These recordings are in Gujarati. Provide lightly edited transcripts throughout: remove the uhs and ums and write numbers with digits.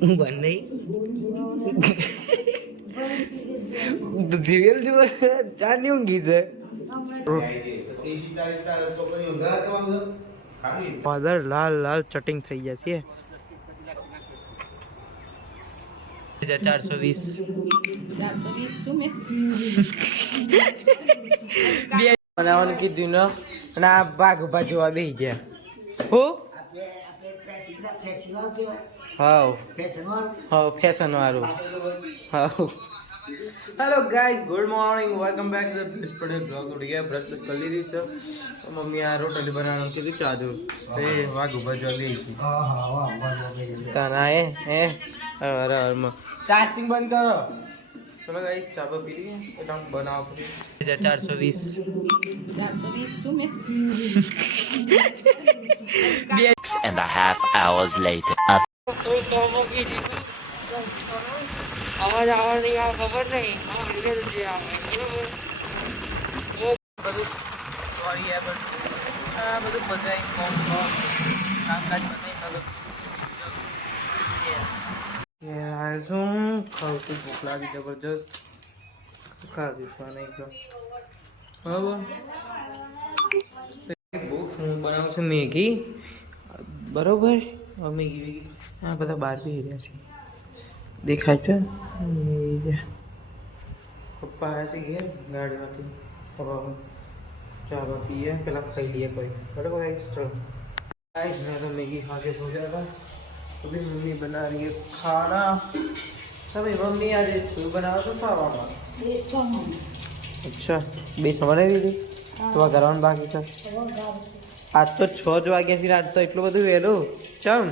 બન નહીં સિરિયલ જુઓ ચા ની ઊંઘી છે ફાધર લાલ લાલ ચટિંગ થઈ જશે 420 બનાવવાનું કીધું ને અને આ ભાગ ઉભા જોવા બેસી ગયા હું હા ફેશન વાળું હા hello guys good morning welcome back to the studio blog ઉડી બ્રેકફાસ્ટ કરી લીધું છે મમ્મી આ રોટલી બનાવવાનું કીધું ચાદુ એ વાઘ ઉભા જોવા બેસી તાના એ ચાર્જિંગ બંધ કરો ચલો ગાઈસ ચાબો પી લઈએ એટલે હું બનાવો પછી 420 શું મેં 6.5 hours later. અવાજ આવવાની આ ખબર નહીં બધું સોરી આ બધું બધાય કામકાજ બધાય શું ખાવતું ભૂખ લાગી જબરજસ્ત ખાધીશું નહીં બરાબર ભૂખ હું બનાવું છું મેગી બરોબર મેગી આ બધા બહાર બી રહ્યા છે દેખાય છે પપ્પા આવ્યા છે ઘેર ગાડીમાંથી ચા પીએ પેલા ખાઈ લઈએ કોઈ બરાબર ચલો मैं तो मैगी खा के सो जाता अभी मम्मी बना रही है खाना सभी मम्मी आज શું બનાવો છો ખાવામાં અચ્છા બે બનાવી દીધી તો કરવાનું બાકી છે આજ તો 6 જ વાગ્યા છે આજ તો એટલું બધું વહેલું ચમ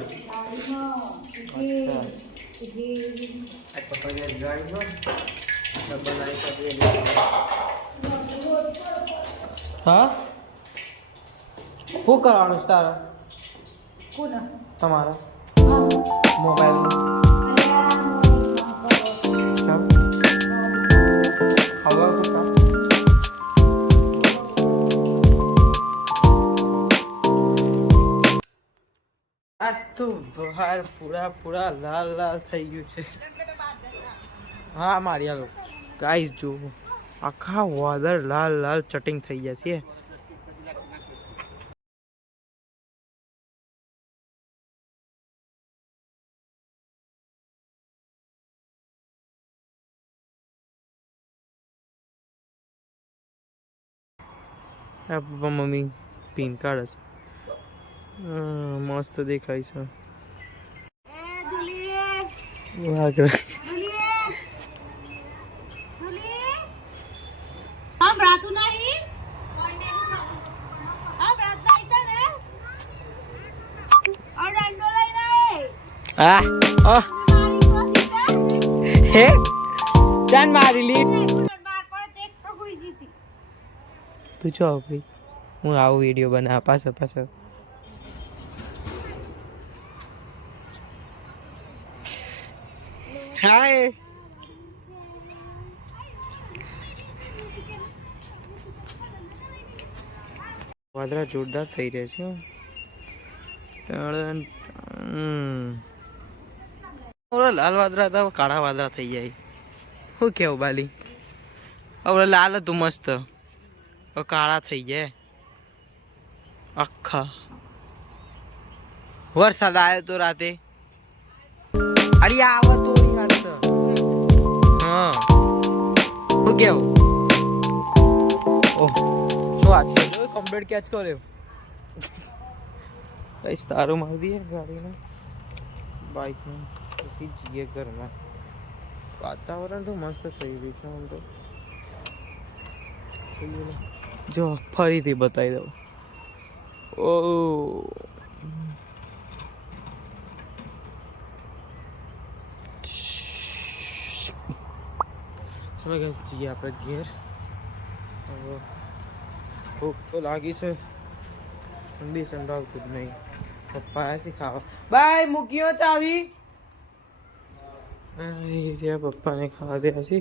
હા શું કરવાનું છે તારા તમારા મોબાઈલ આ તો બહાર પૂરા લાલ લાલ થઈ ગયું છે હા મારી હાલો ગાઈસ જો આખા વાદળ લાલ લાલ ચટિંગ થઈ જશે પપ્પા મમ્મી પિન કાઢે છે મસ્ત દેખાય છે હે જાન મારી લી તું છો ભાઈ હું આવું વિડીયો બના પાછો હાય વાદળા જોરદાર થઈ રહ્યા છે લાલ વાદળા હતા કાળા વાદળા થઈ જાય શું કેવું બાલી હવે લાલ હતું મસ્ત કાળા થઈ જાય આખા વરસાદ આવ્યો તો રાતે અરે આવો તો વાત હા શું કેવું ઓહ શું આ છે જો કમ્પ્લીટ કેચ કર્યો કઈ તારો મારી દઈએ ગાડીને બાઇકને પછી જઈએ ઘરમાં વાતાવરણ તો મસ્ત થઈ ગયું છે આમ તો જો ફરીથી બતાવી દઉં ઓ ચલો જઈએ આપણે ઘેર ભૂખ તો લાગી છે ઠંડી સંભાવતું જ નહીં પપ્પા આવ્યા છે ખાવા બાય મૂક્યો ચાવી પપ્પાને ખાવા દે છે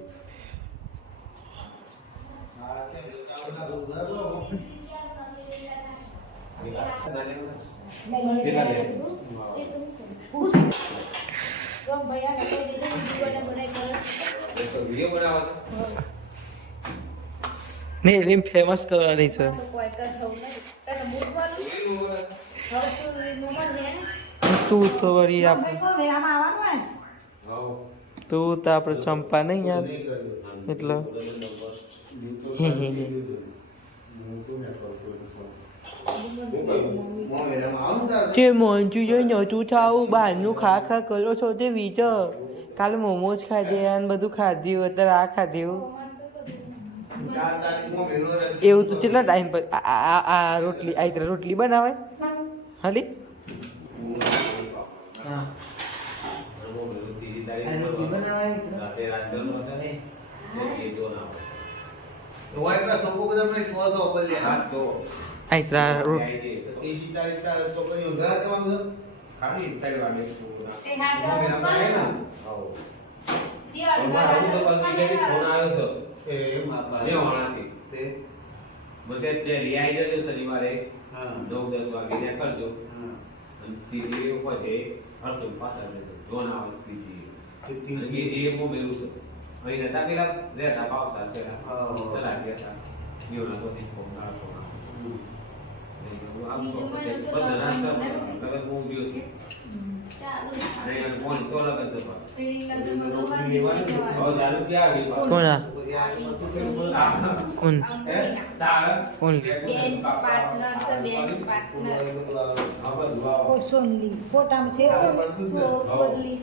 નહીં એમ ફેમસ કરવાની છે તું તો વળી આપણે તું તો આપણે ચંપા નહીં યાર એટલે તે મોંચું જોઈ નહોતું થાવું બહારનું ખા ખા કરો છો તે વીચ કાલે મોમોજ ખાધે અને બધું ખાધ્યું અત્યારે આ ખાધ્યું એવું તો કેટલા ટાઈમ પર આ રોટલી આ રીતે રોટલી બનાવાય હાલી હા રોટલી બનાવાય શનિવારે 9-10 વાગે ત્યાં કરજો ત્રીજી પછી અડધો પાછા જોન આવે ત્રીજી મેલું છે અહીં નતા પેલા રહેતા પાવસાળ પેલા તલાટ ગયા હતા તો આમ તો બધા નાસ્તા બહુ દિવસ કોણ તો લગન કોણ કોણ સોનલી ફોટામાં છે સોનલી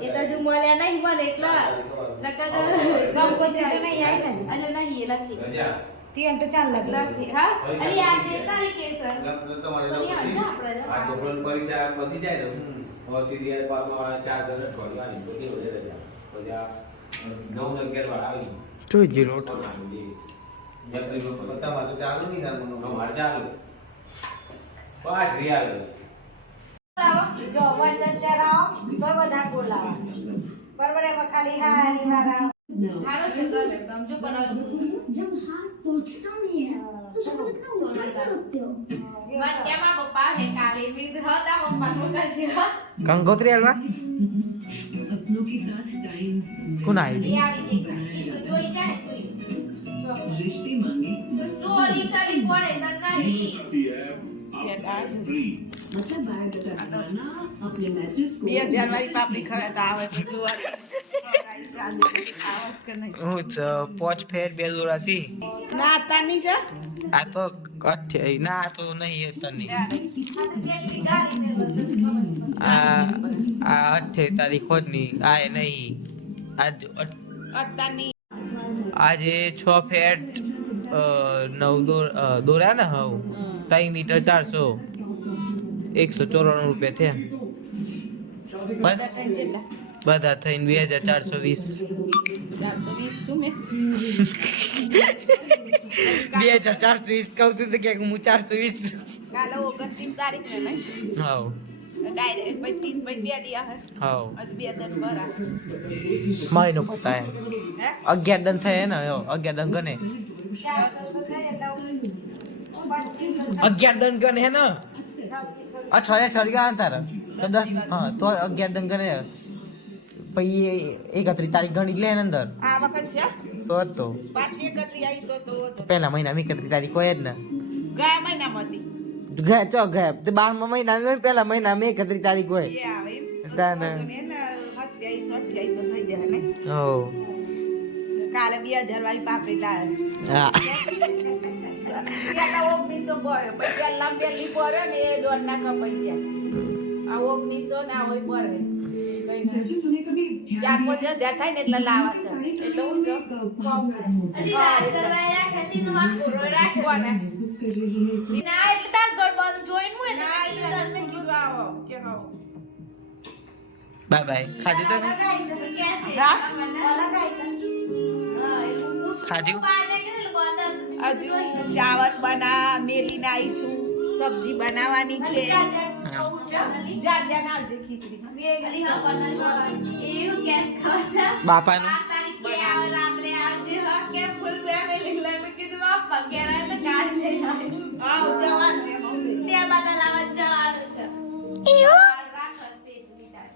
એ તો જો મળ્યા નહીં મને એટલા નકર નહીં આવી ને અજે નહીં લખી ત્યાં તો ચાલ લાગે લખી હા અલી આ દે તારીખે સર આ છોકરાની પરીક્ષા પતી જાય ને પછી પાસમાં 4 દર અઠવાડિયાની બધી ઓલે રજા પછી આ 9-11 વાળા આવી જોઈ જ રોટ પત્તામાં તો ચાલુ નહીં ના મારે ચાલુ 5 રિયાલ જો વજન ચરાવો તો બધા બોલાવા બરાબર એમાં ખાલી હા ની મારા હારો છે કર એકદમ જો બનાવું जब हाथ पहुंचता नहीं है तो समझना सोना उठा का। सकते हो બટ કેમાં પપ્પા હે કાલે વિધ હતા પપ્પા નું કાજી કંકોત્રી હલવા કોણ એ આવ્યું આવી ગઈ ઈ તો જોઈ જાય તું ચોરી સાલી પડે તન નહીં વાળી પાપડી ખરા આવે તો જોવા હું પોચ ફેર બે દોરા સી ના તાની છે આ તો કઠે ના આ તો નહીં તની આ 28 તારીખ ખોદની આ એ નહીં આજ અતાની આજે 6 ફેટ 9 દોરા ને હવ 3 મીટર 400 194 રૂપિયા થયા બસ બધા થઈને 2420 420 શું મે 2420 કહું છું તો કે હું 420 કાલે 29 તારીખ ને નહીં હાવ ડાયરેક્ટ 25 બે દિયા હે હાવ આજ બે દન બરા મહિનો પતાય હે 11 દન થયા ને 11 દન ગને 11 દન ગને હે ને અઠવાડિયા તારે તો 10 હા તો 11 દન ગને પછી 31 તારીખ ગણી લે ને અંદર આ વખત છે તો તો પાછી 31 આવી તો પહેલા મહિનામાં 31 તારીખ હોય જ ને ગયા મહિનામાં હતી ગયા ચો ગયા તે 12મા મહિનામાં પહેલા મહિનામાં 31 તારીખ હોય એ આવે તાને. તો ને 27 28 થઈ જાય ને ઓ કાલે 2000 વાળી પાપડી લાયા હા પેલા 1900 પડે પછી પેલા પેલી પડે ને એ દોડ ના કપાઈ ગયા આ 1900 ના હોય પડે ચાર પાંચ હજાર થાય ને એટલે લાવા છે એટલે હું છું અલી રાત કરવાય રાખે છે નો માર પૂરો રાખે કોને ના એટલે તાર ઘર બંધ જોઈન હું ના ઈ મેં કીધું આવો કે હાવ બાય બાય ખાધું તમે કેસે હા? ખાધું? હજુ ચાવલ બના મેલીને આવી છું સબ્જી બનાવવાની છે જાત જાત આવજે ખીચડી બાપાનું આવ જવાન ને હવે ત્યાં બાદા લાવવા જવાનું છે રાખસ તે વિચાર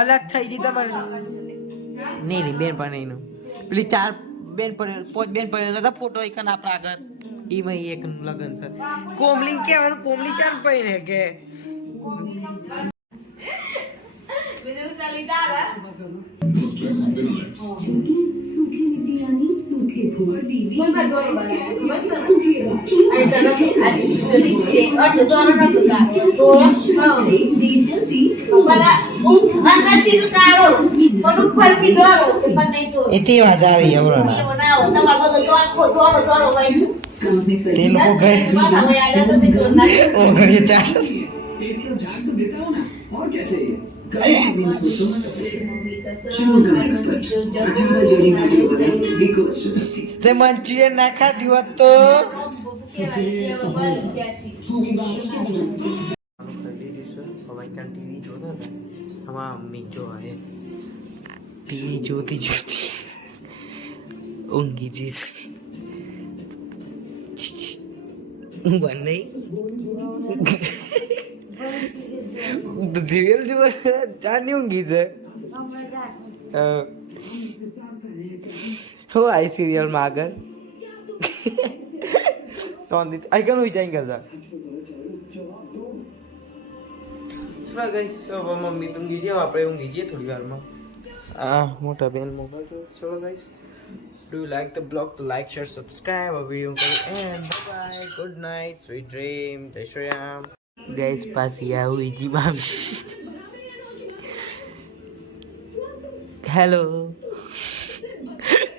અલગ થઈ ગઈ તમારે નહીં બેન પણ પેલી 4 બેન પણ 5 બેન પણ નતા ફોટો એક આપણા આગળ ઈમાં એક લગન છે કોમલિંગ કેવાનું કોમલી ચાર પઈ કે બીજું ચાલી દારા सूखे बिरयानी सूखे फूल दीदी કોઈ બાદ દોરો બનાવે મસ્ત આ તને આ જરી કે અર્ધ દોરો ન તો કા તો બરા અંદરથી તો કારો પણ ઉપરથી દોરો તે પણ નહીં તો એથી વાત આવી એવરો એ બનાવો તમાર બધો તો આખો દોરો દોરો હોય છે તે લોકો ગઈ માથા માં આડા તો તે તો નાખે ઓ ઘડી ચાસ તે મંચુરિયન ના ખાધી હોત તો ટીવી જોતા હતા આમાં મમ્મી જો હે ટીવી જોતી જોતી ઊંઘી જઈશ ઊંઘવા નહીં સિરિયલ જોવા ચાની ઊંઘી છે હું આઈ સિરિયલમાં આગળ સોંધી આઈ કેમ હોઈ જાય કરતા ચલો ગાઈસ હવે મમ્મી તો ઊંઘી જાય આપણે ઊંઘી જઈએ થોડી વારમાં મોટા બેન મોબાઈલ ચલો guys do you like the blog to like share subscribe our video and bye good night sweet dream jai shri ram guys પાછી આવું ઈજી મામી હેલો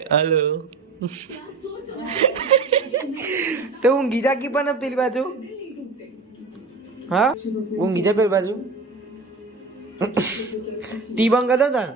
હેલો તો ઊંઘી જા કી પણ પેલી બાજુ હા ઊંઘી જા પેલી બાજુ ટી બંધ કરતો તાર